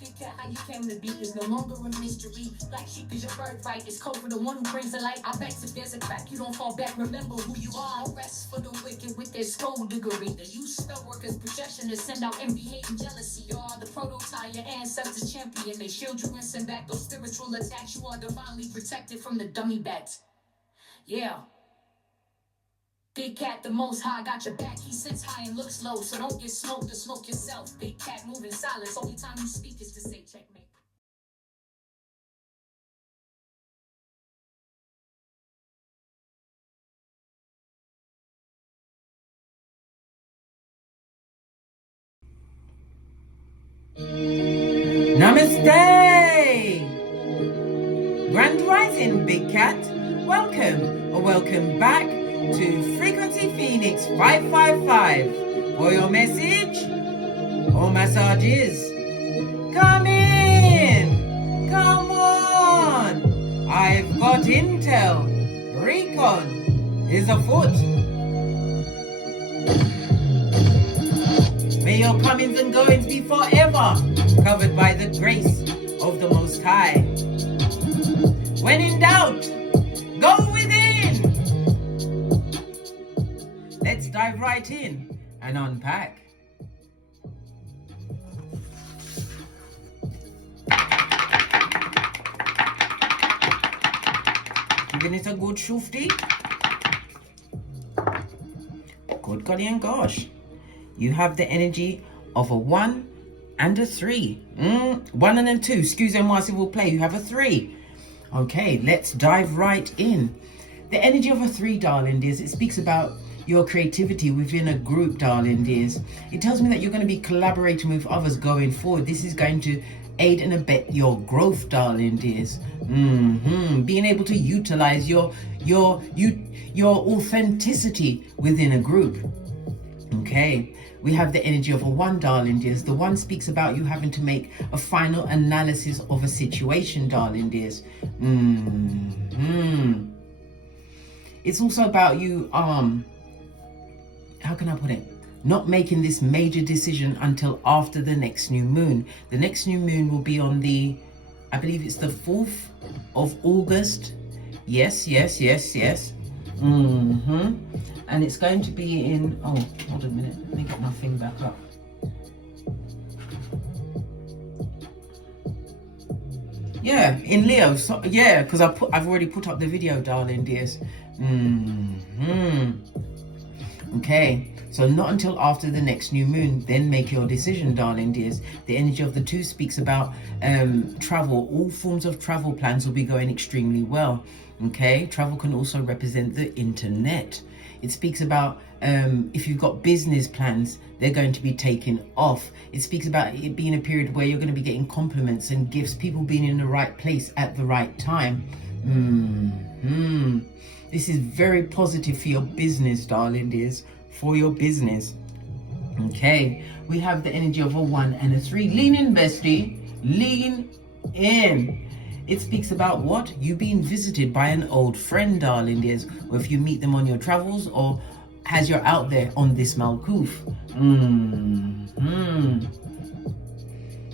Big cat, how you came to be is no longer a mystery. Black sheep is your birthright. It's code for the one who brings the light. I bet if there's a crack, you don't fall back. Remember who you are. No rest for the wicked with their skullduggery. The use spell workers' projection to send out envy, hate, and jealousy. You are the prototype, your ancestors champion. They shield you and send back those spiritual attacks. You are divinely protected from the dummy bats. Yeah. Big cat, the most high, got your back. He sits high and looks low, so don't get smoked or smoke yourself. Big cat, moving silence. Only time you speak is to say checkmate. Namaste! Grand Rising, Big Cat. Welcome or welcome back to Frequency Phoenix 555 for your message or massages. Come in! Come on! I've got intel. Recon is afoot. May your comings and goings be forever covered by the grace of the Most High. When in doubt, go within. Let's dive right in and unpack. Giving it a good shufti. Good golly and gosh. You have the energy of a 1 and a 3. 1 and a 2. Excusez-moi s'il vous plaît. You have a 3. Okay, let's dive right in. The energy of a 3, darling dears, it speaks about your creativity within a group, darling dears. It tells me that you're going to be collaborating with others going forward. This is going to aid and abet your growth, darling dears. Being able to utilize your authenticity within a group. Okay, we have the energy of a 1, darling dears. The 1 speaks about you having to make a final analysis of a situation, darling dears. It's also about you, how can I put it? Not making this major decision until after the next new moon. The next new moon will be on the, I believe it's the 4th of August. Yes. And it's going to be in, oh, hold a minute, let me get my thing back up. Yeah, in Leo, so, yeah, because I've already put up the video, darling dears. Okay, so not until after the next new moon, then make your decision, darling dears. The energy of the 2 speaks about travel. All forms of travel plans will be going extremely well. Okay, travel can also represent the internet. It speaks about if you've got business plans, they're going to be taken off. It speaks about it being a period where you're going to be getting compliments and gifts, people being in the right place at the right time. This is very positive for your business, darling dears, for your business. Okay, we have the energy of a 1 and a 3. Lean in, bestie. Lean in. It speaks about what? You being visited by an old friend, darling dears, or if you meet them on your travels or as you're out there on this Malkuf.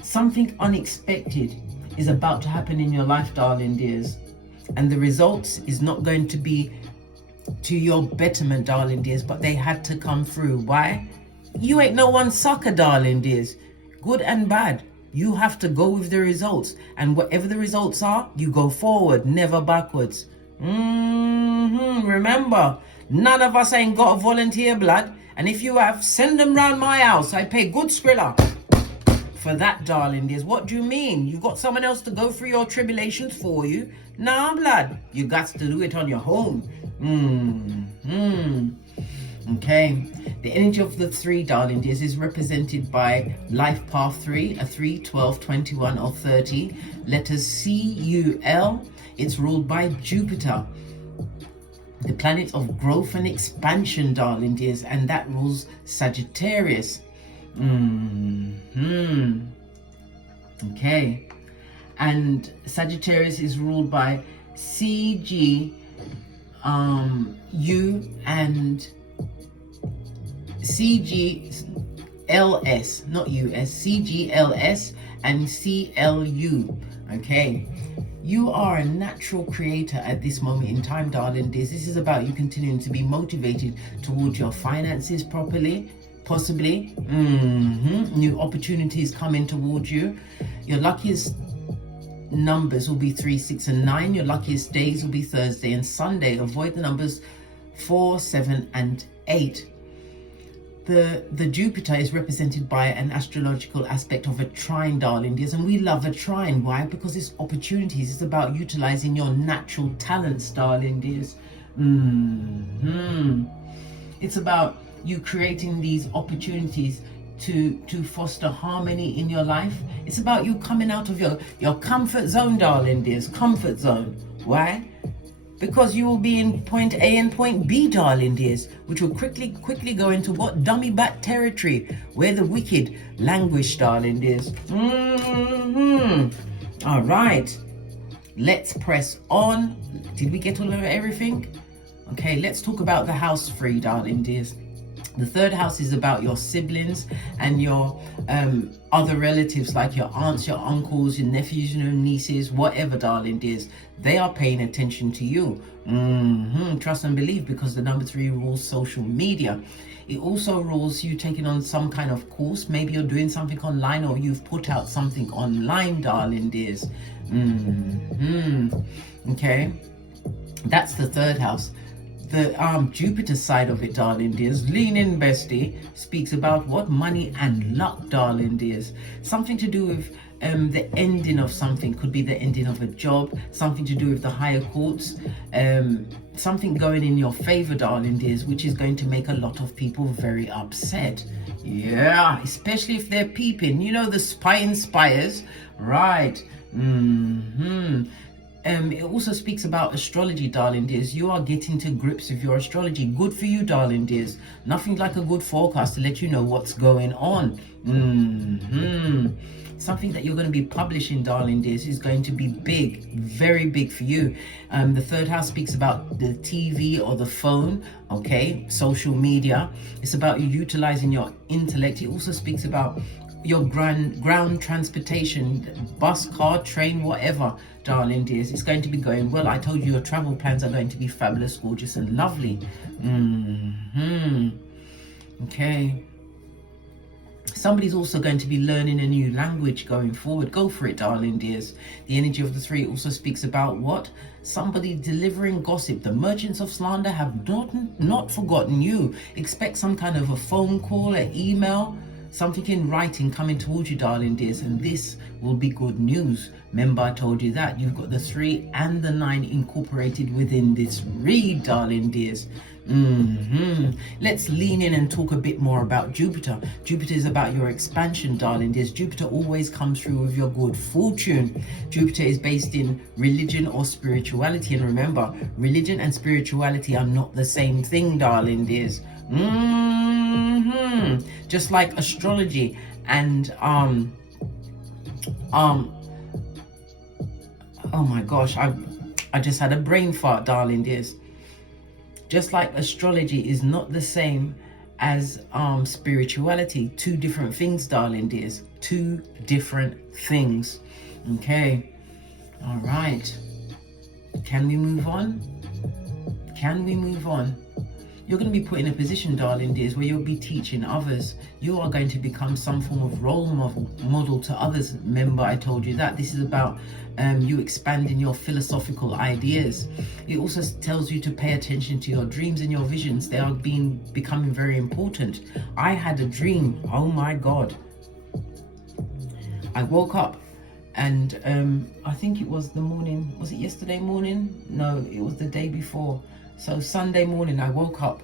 Something unexpected is about to happen in your life, darling dears. And the results is not going to be to your betterment, darling dears, but they had to come through. Why? You ain't no one sucker, darling dears. Good and bad. You have to go with the results. And whatever the results are, you go forward, never backwards. Remember, none of us ain't got a volunteer blood. And if you have, send them round my house. I pay good skrilla for that, darling dears. What do you mean? You got someone else to go through your tribulations for you? Nah, blood. You got to do it on your own. Okay. The energy of the 3, darling dears, is represented by life path 3, a 3, 12, 21, or 30. Letters C-U-L. It's ruled by Jupiter, the planet of growth and expansion, darling dears, and that rules Sagittarius. Okay. And Sagittarius is ruled by C-G, U and CG, CGLS, not US, CGLS and CLU. Okay, you are a natural creator at this moment in time, darling dears. This is about you continuing to be motivated towards your finances properly, possibly. New opportunities coming towards you. Your luckiest numbers will be 3, 6, and 9. Your luckiest days will be Thursday and Sunday. Avoid the numbers 4, 7, and 8. The Jupiter is represented by an astrological aspect of a trine, darling dears, and we love a trine. Why? Because it's opportunities. It's about utilizing your natural talents, darling dears. It's about you creating these opportunities to foster harmony in your life. It's about you coming out of your comfort zone, darling dears. Comfort zone. Why? Because you will be in point A and point B, darling dears, which will quickly go into what? Dummy bat territory, where the wicked languish, darling dears. All right, let's press on. Did we get all over everything? Okay, let's talk about the house 3, darling dears. The 3rd house is about your siblings and your other relatives, like your aunts, your uncles, your nephews, your nieces, whatever, darling dears. They are paying attention to you. Trust and believe, because the number 3 rules social media. It also rules you taking on some kind of course. Maybe you're doing something online, or you've put out something online, darling dears. Okay, that's the 3rd house. The Jupiter side of it, darling dears, lean in bestie, speaks about what? Money and luck, darling dears. Something to do with the ending of something. Could be the ending of a job, something to do with the higher courts, something going in your favor, darling dears, which is going to make a lot of people very upset. Yeah, especially if they're peeping, you know, the spying spires, right? It also speaks about astrology, darling dears. You are getting to grips with your astrology. Good for you, darling dears. Nothing like a good forecast to let you know what's going on. Something that you're going to be publishing, darling dears, is going to be big, very big for you. The 3rd house speaks about the TV or the phone, okay, social media. It's about you utilizing your intellect. It also speaks about your ground transportation, bus, car, train, whatever, darling dears. It's going to be going well. I told you your travel plans are going to be fabulous, gorgeous, and lovely. Okay. Somebody's also going to be learning a new language going forward. Go for it, darling dears. The energy of the 3 also speaks about what? Somebody delivering gossip. The merchants of slander have not forgotten you. Expect some kind of a phone call, an email, something in writing coming towards you, darling dears, and this will be good news. Remember, I told you that you've got the 3 and the 9 incorporated within this read, darling dears. Let's lean in and talk a bit more about Jupiter. Jupiter is about your expansion, darling dears. Jupiter always comes through with your good fortune. Jupiter is based in religion or spirituality, and remember, religion and spirituality are not the same thing, darling dears. Just like astrology and oh my gosh, I just had a brain fart, darling dears. Just like astrology is not the same as spirituality. 2 different things, darling dears. 2 different things. Okay. All right. Can we move on? Can we move on? You're going to be put in a position, darling dears, where you'll be teaching others. You are going to become some form of role model to others. Remember, I told you that. This is about you expanding your philosophical ideas. It also tells you to pay attention to your dreams and your visions. They are becoming very important. I had a dream. Oh my God. I woke up and I think it was the morning. Was it yesterday morning? No, it was the day before. So Sunday morning, I woke up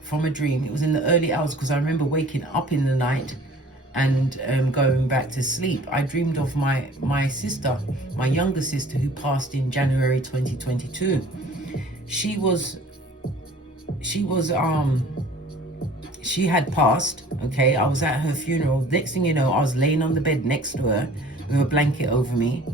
from a dream. It was in the early hours, because I remember waking up in the night and going back to sleep. I dreamed of my sister, my younger sister, who passed in January 2022. She had passed, okay? I was at her funeral. Next thing you know, I was laying on the bed next to her with a blanket over me.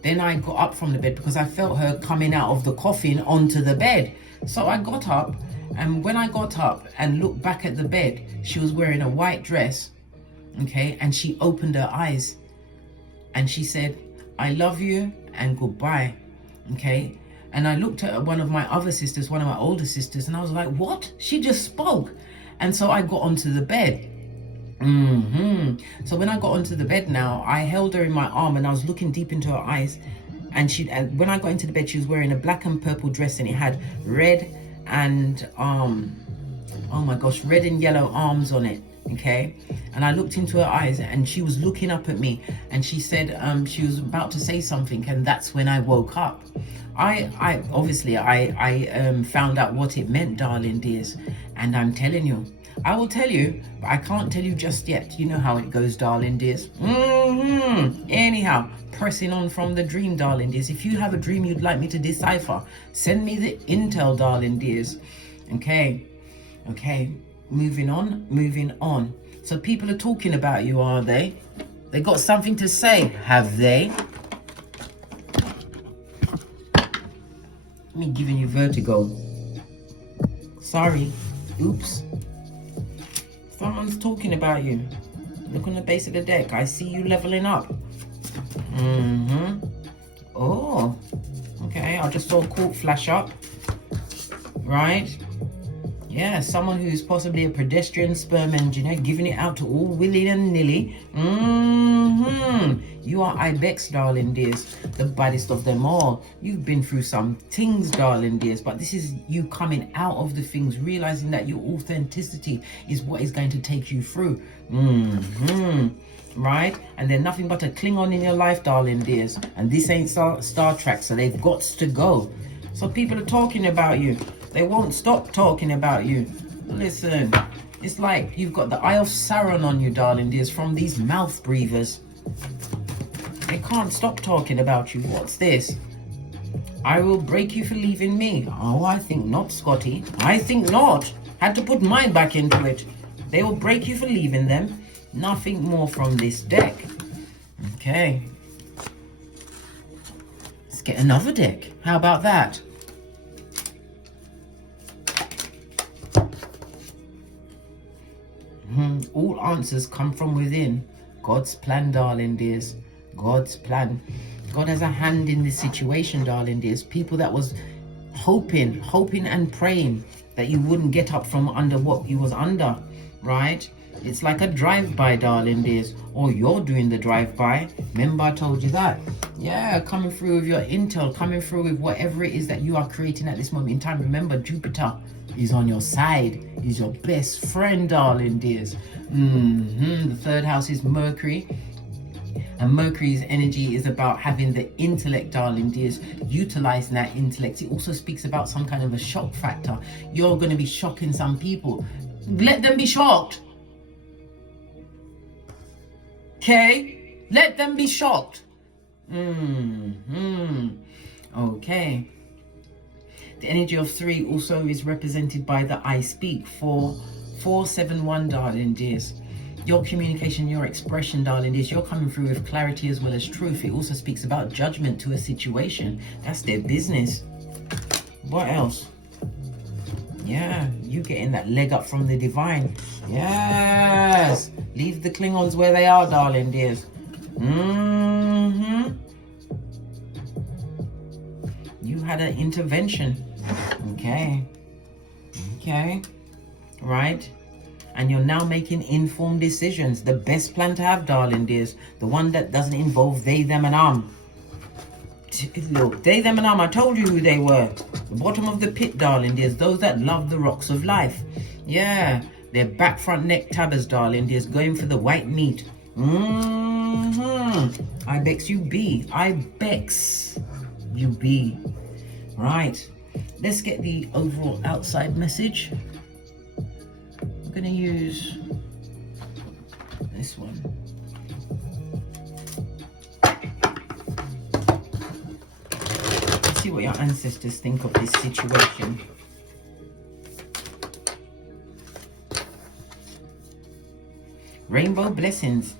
Then I got up from the bed because I felt her coming out of the coffin onto the bed. So I got up And when I got up and looked back at the bed, she was wearing a white dress, okay? And she opened her eyes and she said, I love you and goodbye, okay? And I looked at one of my other sisters, one of my older sisters, and I was like, what? She just spoke. And so I got onto the bed. So when I got onto the bed now, I held her in my arm and I was looking deep into her eyes. And when I got into the bed, she was wearing a black and purple dress, and it had red and oh my gosh, red and yellow arms on it, okay? And I looked into her eyes and she was looking up at me, and she said she was about to say something, and that's when I woke up. I obviously found out what it meant, darling dears, and I'm telling you, I will tell you, but I can't tell you just yet. You know how it goes, darling dears. Anyhow, pressing on from the dream, darling dears. If you have a dream you'd like me to decipher, send me the intel, darling dears. Okay, moving on. So people are talking about you, are they? They got something to say, have they? Me giving you vertigo. Sorry, oops. Someone's talking about you. Look on the base of the deck. I see you leveling up. Oh, okay. I just saw a court flash up. Right? Yeah, someone who's possibly a pedestrian sperm engineer, giving it out to all willy and nilly. You are Ibex, darling dears, the baddest of them all. You've been through some things, darling dears, but this is you coming out of the things, realizing that your authenticity is what is going to take you through. Right? And there's nothing but a Klingon in your life, darling dears. And this ain't Star Trek, so they've got to go. So people are talking about you. They won't stop talking about you. Listen, it's like you've got the Eye of Sauron on you, darling dears, from these mouth breathers. They can't stop talking about you. What's this? I will break you for leaving me. Oh, I think not, Scotty. I think not. Had to put mine back into it. They will break you for leaving them. Nothing more from this deck. Okay. Let's get another deck. How about that? All answers come from within. God's plan, darling dears. God's plan. God has a hand in this situation, darling dears. People that was hoping and praying that you wouldn't get up from under what you was under, right? It's like a drive-by, darling dears. Or you're doing the drive-by. Remember I told you that? Yeah, coming through with your intel, coming through with whatever it is that you are creating at this moment in time. Remember, Jupiter is on your side. He's your best friend, darling dears. The third house is Mercury. And Mercury's energy is about having the intellect, darling dears, utilizing that intellect. It also speaks about some kind of a shock factor. You're going to be shocking some people. Let them be shocked. Okay? Let them be shocked. Okay. The energy of 3 also is represented by the I speak. 471, darling dears. Your communication, your expression, darling dears, you're coming through with clarity as well as truth. It also speaks about judgment to a situation. That's their business. What else? Yeah, you getting that leg up from the divine. Yes. Leave the Klingons where they are, darling dears. You had an intervention. Okay. Right. And you're now making informed decisions. The best plan to have, darling dears. The one that doesn't involve they, them, and Look, they, them, and I told you who they were. The bottom of the pit, darling dears. Those that love the rocks of life. Yeah. They're back, front, neck tabbers, darling dears. Going for the white meat. I bex you be. I bex you be. Right. Let's get the overall outside message. I'm going to use this one. Let's see what your ancestors think of this situation. Rainbow blessings.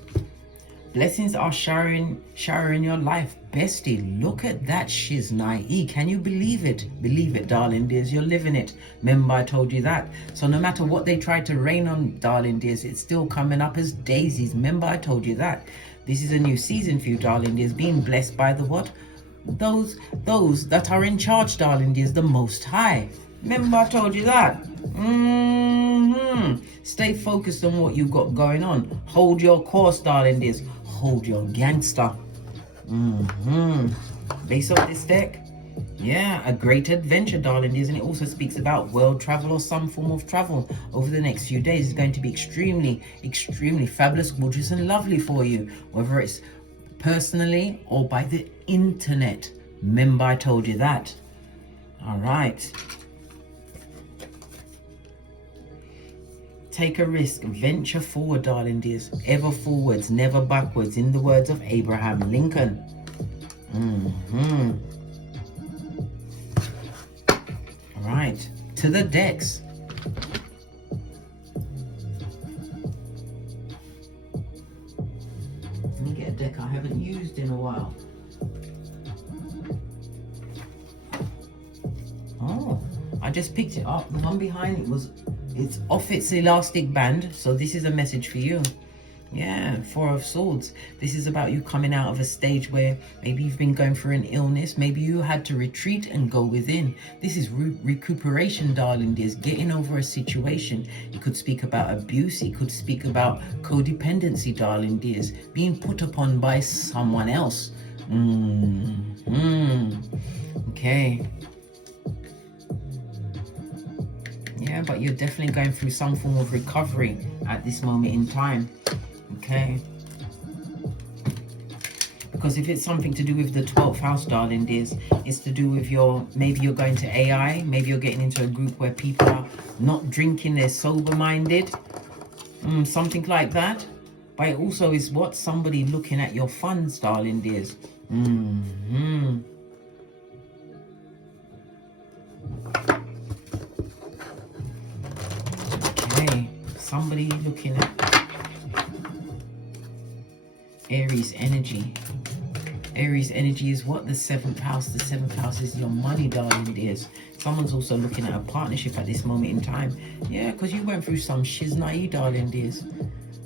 Blessings are showering your life. Bestie, look at that shiznai. Can you believe it? Believe it, darling dears. You're living it. Remember, I told you that. So no matter what they try to rain on, darling dears, it's still coming up as daisies. Remember, I told you that. This is a new season for you, darling dears. Being blessed by the what? Those that are in charge, darling dears, the Most High. Remember, I told you that. Stay focused on what you've got going on. Hold your course, darling dears. Hold your gangster. Base of this deck, yeah, a great adventure, darling dears, and it also speaks about world travel or some form of travel over the next few days. Is going to be extremely fabulous, gorgeous, and lovely for you, whether it's personally or by the internet. Remember, I told you that. All right. Take a risk, venture forward, darling dears. Ever forwards, never backwards, in the words of Abraham Lincoln. All right, to the decks. Let me get a deck I haven't used in a while. Oh, I just picked it up. The one behind it it's off its elastic band, so this is a message for you. Yeah, Four of Swords. This is about you coming out of a stage where maybe you've been going through an illness. Maybe you had to retreat and go within. This is recuperation, darling dears. Getting over a situation. It could speak about abuse. It could speak about codependency, darling dears. Being put upon by someone else. Okay. Yeah, but you're definitely going through some form of recovery at this moment in time. Okay. Because if it's something to do with the 12th house, darling dears, it's to do with maybe you're going to AI, maybe you're getting into a group where people are not drinking, they're sober-minded, something like that. But it also is what? Somebody looking at your funds, darling dears. Okay, somebody looking at Aries energy. Aries energy is what? The 7th house. The 7th house is your money, darling dears. Someone's also looking at a partnership at this moment in time. Yeah, because you went through some shiznai, darling dears.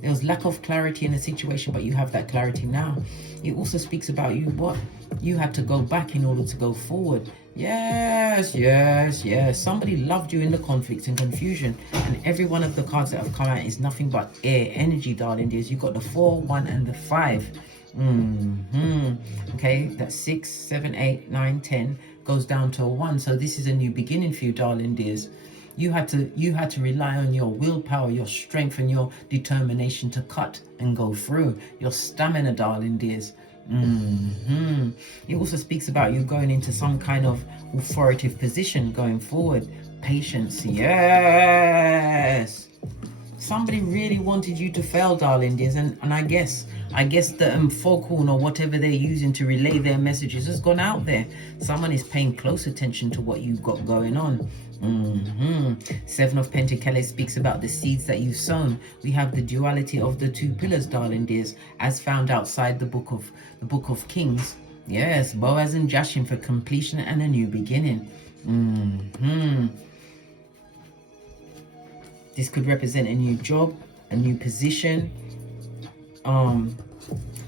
There was lack of clarity in the situation, but you have that clarity now. It also speaks about you, what? You had to go back in order to go forward. Yes. Somebody loved you in the conflicts and confusion. And every one of the cards that have come out is nothing but air energy, darling dears. You've got the 4, 1, and the 5. Okay, that's 6, 7, 8, 9, 10 goes down to a 1. So this is a new beginning for you, darling dears. You had to rely on your willpower, your strength, and your determination to cut and go through. Your stamina, darling dears. It also speaks about you going into some kind of authoritative position going forward. Patience, yes. Somebody really wanted you to fail, darling dears, and I guess the foghorn or whatever they're using to relay their messages has gone out there. Someone is paying close attention to what you've got going on. 7 of Pentacles speaks about the seeds that you've sown. We have the duality of the 2 pillars, darling dears, as found outside the book of Kings. Yes, Boaz and Jashim for completion and a new beginning. This could represent a new job, a new position,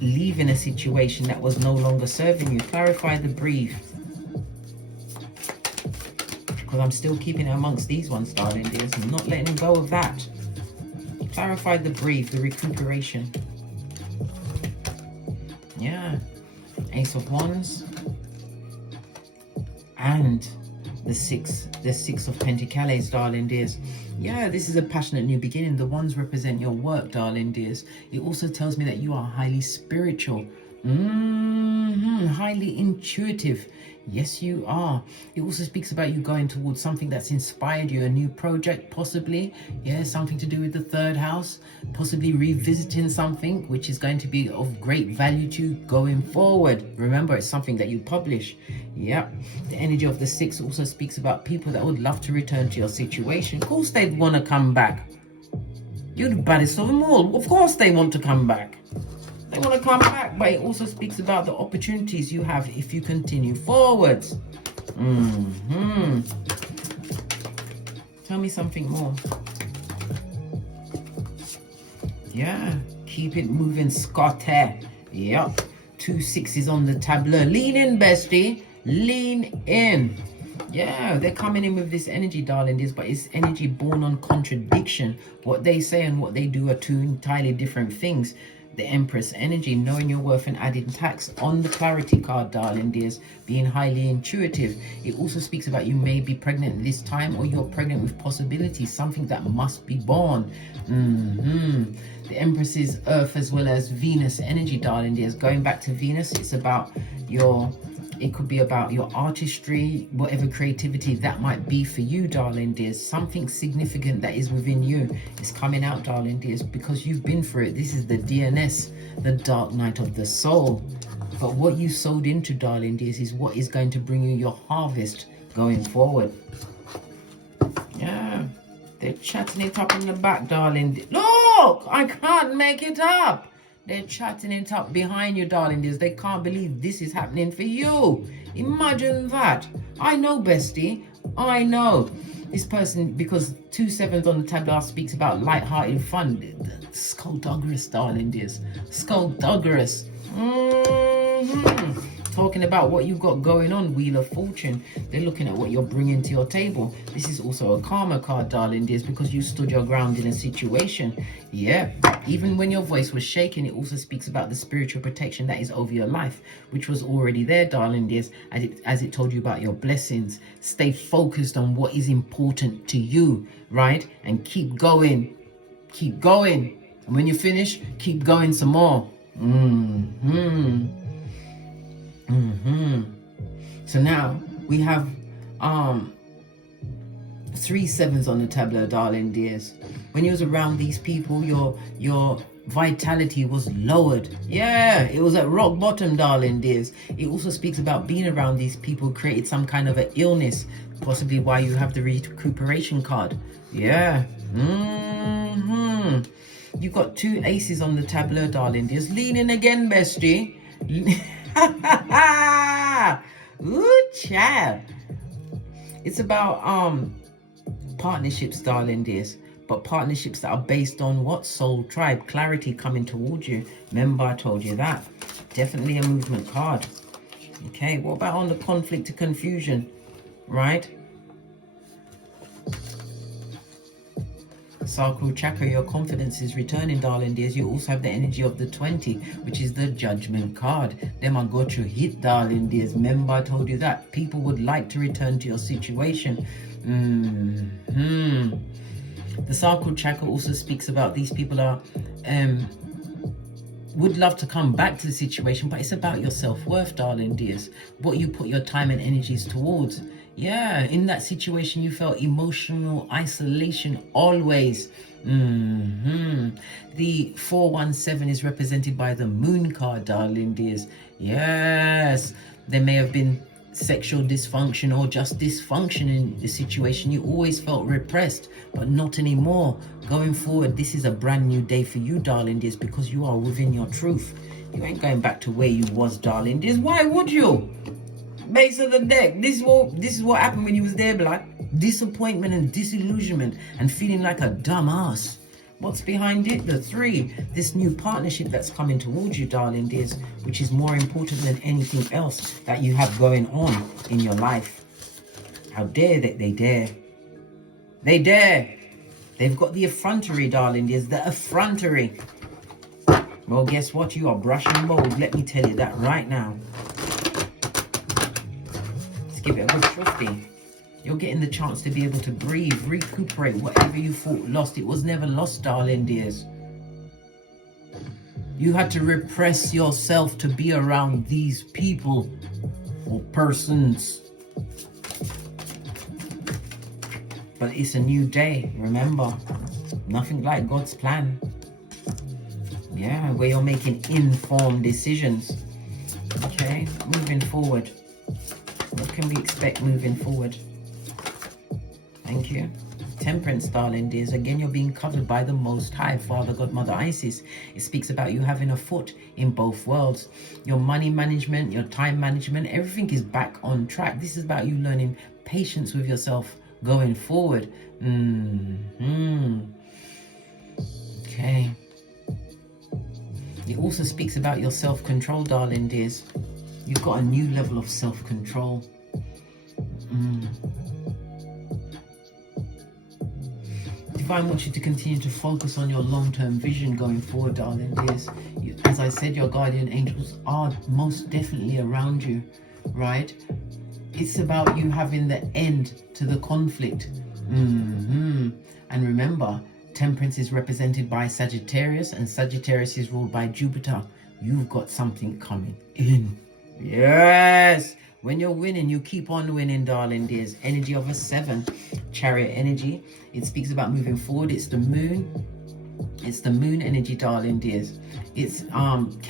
leaving a situation that was no longer serving you. Clarify the brief. Because I'm still keeping it amongst these ones, darling dears. I'm not letting go of that. Clarify the brief, the recuperation. Yeah. Ace of Wands. And the 6 of Pentacles, darling dears. Yeah, this is a passionate new beginning. The ones represent your work, darling dears. It also tells me that you are highly spiritual. Highly intuitive. Yes, you are. It also speaks about you going towards something that's inspired you, a new project, possibly. Yeah, something to do with the 3rd house. Possibly revisiting something which is going to be of great value to you going forward. Remember, it's something that you publish. Yeah. The energy of the 6 also speaks about people that would love to return to your situation. Of course, they'd want to come back. You're the baddest of them all. Of course, they want to come back. They want to come back, but it also speaks about the opportunities you have if you continue forwards. Tell me something more. Yeah, keep it moving, Scotty. Yep, 2 6s on the tableau. Lean in, bestie. Lean in. Yeah, they're coming in with this energy, darling, but it's energy born on contradiction. What they say and what they do are two entirely different things. The Empress energy, knowing your worth and adding tax on the clarity card, darling dears, being highly intuitive. It also speaks about you may be pregnant this time, or you're pregnant with possibilities, something that must be born. The Empress is Earth as well as Venus energy, darling dears. Going back to Venus, it's about it could be about your artistry, whatever creativity that might be for you, darling dears. Something significant that is within you is coming out, darling dears, because you've been through it. This is the DNS, the dark night of the soul. But what you sowed into, darling dears, is what is going to bring you your harvest going forward. Yeah, they're chatting it up in the back, darling. Look, I can't make it up. They're chatting it up behind you, darling dears. They can't believe this is happening for you. Imagine that. I know, bestie. I know. This person, because 2 7s on the tableau speaks about light-hearted fun. Skullduggerous, darling dears. Skullduggerous. Talking about what you've got going on, Wheel of Fortune. They're looking at what you're bringing to your table. This is also a karma card, darling dears, because you stood your ground in a situation. Yeah, even when your voice was shaking, it also speaks about the spiritual protection that is over your life, which was already there, darling dears, as it told you about your blessings. Stay focused on what is important to you, right? And keep going. Keep going. And when you finish, keep going some more. So now we have 3 7s on the tableau, darling dears. When you was around these people, your vitality was lowered. Yeah, it was at rock bottom, darling dears. It also speaks about being around these people created some kind of an illness, possibly why you have the recuperation card. Yeah. You've got 2 aces on the tableau, darling dears. Leaning again, bestie. Ooh, child. It's about partnerships, darling dears, but partnerships that are based on what? Soul tribe, clarity coming towards you. Remember, I told you that. Definitely a movement card. Okay, what about on the conflict to confusion, right? Sacral chakra, your confidence is returning, darling dears. You also have the energy of the 20, which is the judgment card. Them I got you hit, darling dears. Remember, I told you that people would like to return to your situation. The sacral chakra also speaks about these people are would love to come back to the situation, but it's about your self-worth, darling dears. What you put your time and energies towards. Yeah, in that situation you felt emotional isolation always. The 417 is represented by the moon card, darling dears. Yes, there may have been sexual dysfunction or just dysfunction in the situation. You always felt repressed, but not anymore. Going forward, this is a brand new day for you, darling dears, because you are within your truth. You ain't going back to where you was, darling dears. Why would you? Base of the deck. This is what happened when you was there, blood. Disappointment and disillusionment and feeling like a dumbass. What's behind it? The 3. This new partnership that's coming towards you, darling dears, which is more important than anything else that you have going on in your life. How dare they dare. They dare. They've got the effrontery, darling dears. The effrontery. Well, guess what? You are brushing bold. Let me tell you that right now. Let's give it a good trusty. You're getting the chance to be able to breathe, recuperate whatever you thought lost. It was never lost, darling dears. You had to repress yourself to be around these people or persons. But it's a new day, remember. Nothing like God's plan. Yeah, where you're making informed decisions. Okay, moving forward. What can we expect moving forward? Thank you. Temperance, darling dears. Again, you're being covered by the Most High, Father, God, Mother, Isis. It speaks about you having a foot in both worlds. Your money management, your time management, everything is back on track. This is about you learning patience with yourself going forward. Okay. It also speaks about your self-control, darling dears. You've got a new level of self-control. Divine wants you to continue to focus on your long-term vision going forward, darling dears. As I said, your guardian angels are most definitely around you, right? It's about you having the end to the conflict. And remember, Temperance is represented by Sagittarius, and Sagittarius is ruled by Jupiter. You've got something coming in. Yes! When you're winning, you keep on winning, darling dears. Energy of a 7, Chariot energy. It speaks about moving forward. It's the moon. It's the moon energy, darling dears. It's come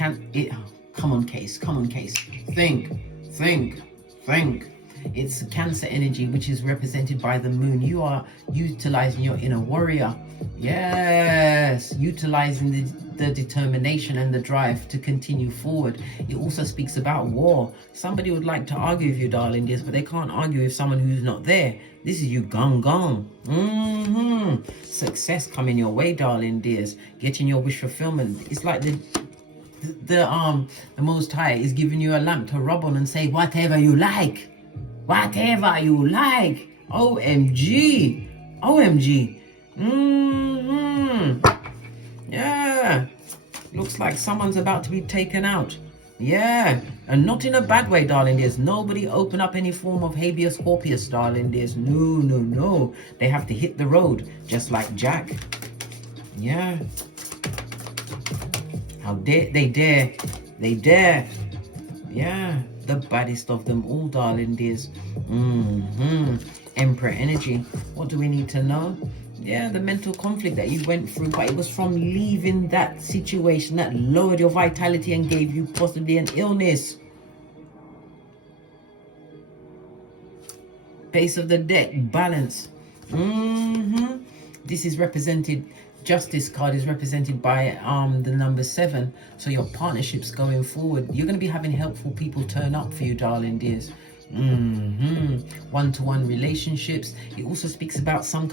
on, Case. Think. It's Cancer energy, which is represented by the moon. You are utilizing your inner warrior. Yes, utilizing the determination and the drive to continue forward. It also speaks about war. Somebody would like to argue with you, darling dears, but they can't argue with someone who's not there. This is you gong. Success coming your way, darling dears. Getting your wish fulfillment. It's like the Most High is giving you a lamp to rub on and say, whatever you like. Whatever you like. OMG. Yeah. Looks like someone's about to be taken out. Yeah. And not in a bad way, darling dears. Nobody open up any form of habeas corpus, darling dears. No. They have to hit the road, just like Jack. Yeah. How dare they dare. They dare. Yeah. The baddest of them all, darling dears. Emperor energy. What do we need to know? Yeah, the mental conflict that you went through, but it was from leaving that situation that lowered your vitality and gave you possibly an illness. Base of the deck, balance. This is represented, Justice card is represented by the number 7. So your partnerships going forward, you're going to be having helpful people turn up for you, darling dears. One-to-one relationships. It also speaks about some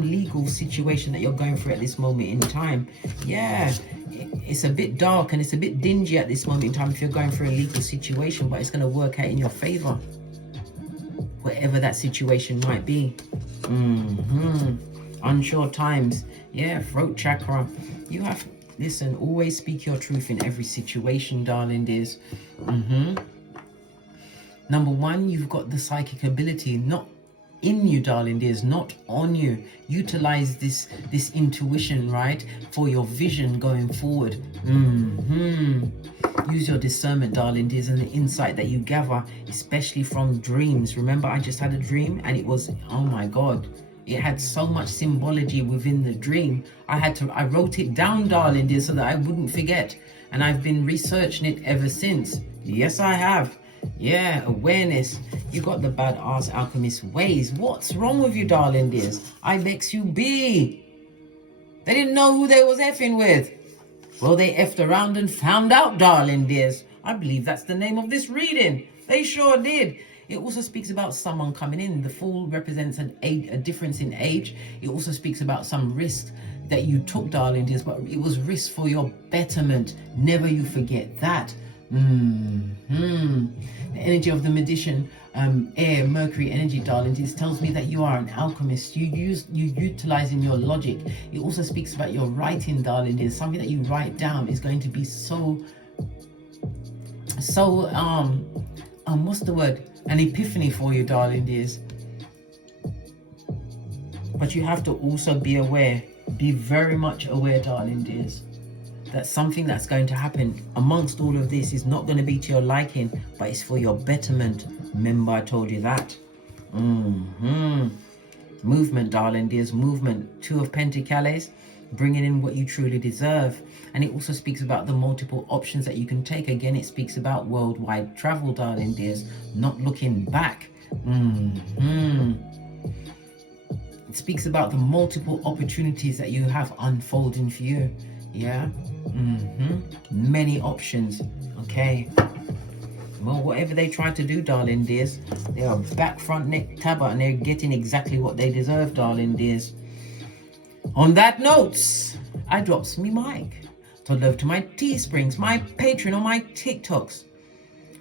legal situation that you're going through at this moment in time. Yeah, it's a bit dark and it's a bit dingy at this moment in time if you're going through a legal situation, but it's going to work out in your favor, whatever that situation might be. Unsure times. Yeah, throat chakra. You have, listen, always speak your truth in every situation, darling dears. Number 1, you've got the psychic ability, not in you, darling dears, not on you. Utilize this intuition, right, for your vision going forward. Use your discernment, darling dears, and the insight that you gather, especially from dreams. Remember, I just had a dream and it was, oh my God, it had so much symbology within the dream. I wrote it down, darling dear, so that I wouldn't forget. And I've been researching it ever since. Yes, I have. Yeah, awareness. You got the badass alchemist ways. What's wrong with you, darling dears? I vex you be. They didn't know who they was effing with. Well, they effed around and found out, darling dears. I believe that's the name of this reading. They sure did. It also speaks about someone coming in. The Fool represents a difference in age. It also speaks about some risk that you took, darling dears, but it was risk for your betterment. Never you forget that. The energy of the magician, air, Mercury energy, darling dears, tells me that you are an alchemist. You utilizing your logic. It also speaks about your writing, darling dears. Something that you write down is going to be so what's the word? An epiphany for you, darling dears. But you have to also be aware, be very much aware, darling dears, that something that's going to happen amongst all of this is not going to be to your liking, but it's for your betterment. Remember, I told you that. Movement, darling dears, movement. 2 of Pentacles, bringing in what you truly deserve. And it also speaks about the multiple options that you can take. Again, it speaks about worldwide travel, darling dears, not looking back. speaks about the multiple opportunities that you have unfolding for you. Yeah. Many options. Okay. Well, whatever they try to do, darling dears, they are back, front, neck, tabber, and they're getting exactly what they deserve, darling dears. On that note, I drops me mic. Told love to my Teesprings, my Patreon, or my TikToks,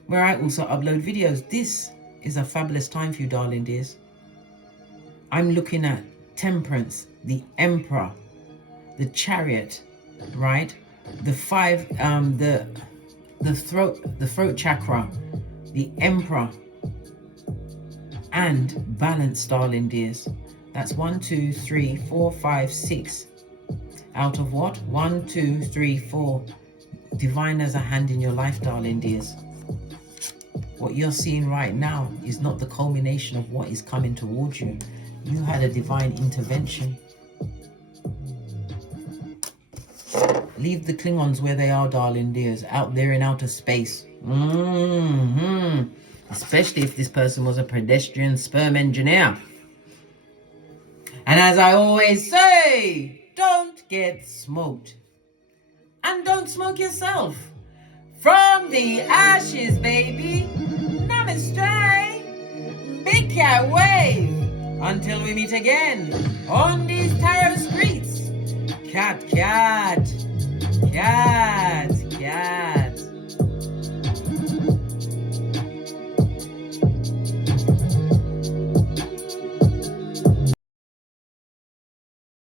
where I also upload videos. This is a fabulous time for you, darling dears. I'm looking at Temperance, the Emperor, the Chariot, right? The five, the throat chakra, the Emperor, and Balance, darling dears. That's 1, 2, 3, 4, 5, 6. Out of what? 1, 2, 3, 4. Divine as a hand in your life, darling dears. What you're seeing right now is not the culmination of what is coming towards you. You had a divine intervention. Leave the Klingons where they are, darling dears, out there in outer space. Especially if this person was a pedestrian sperm engineer. And as I always say, don't get smoked. And don't smoke yourself. From the ashes, baby. Namaste. Big cat wave. Until we meet again on these tarot streets. Cat, cat. Cat.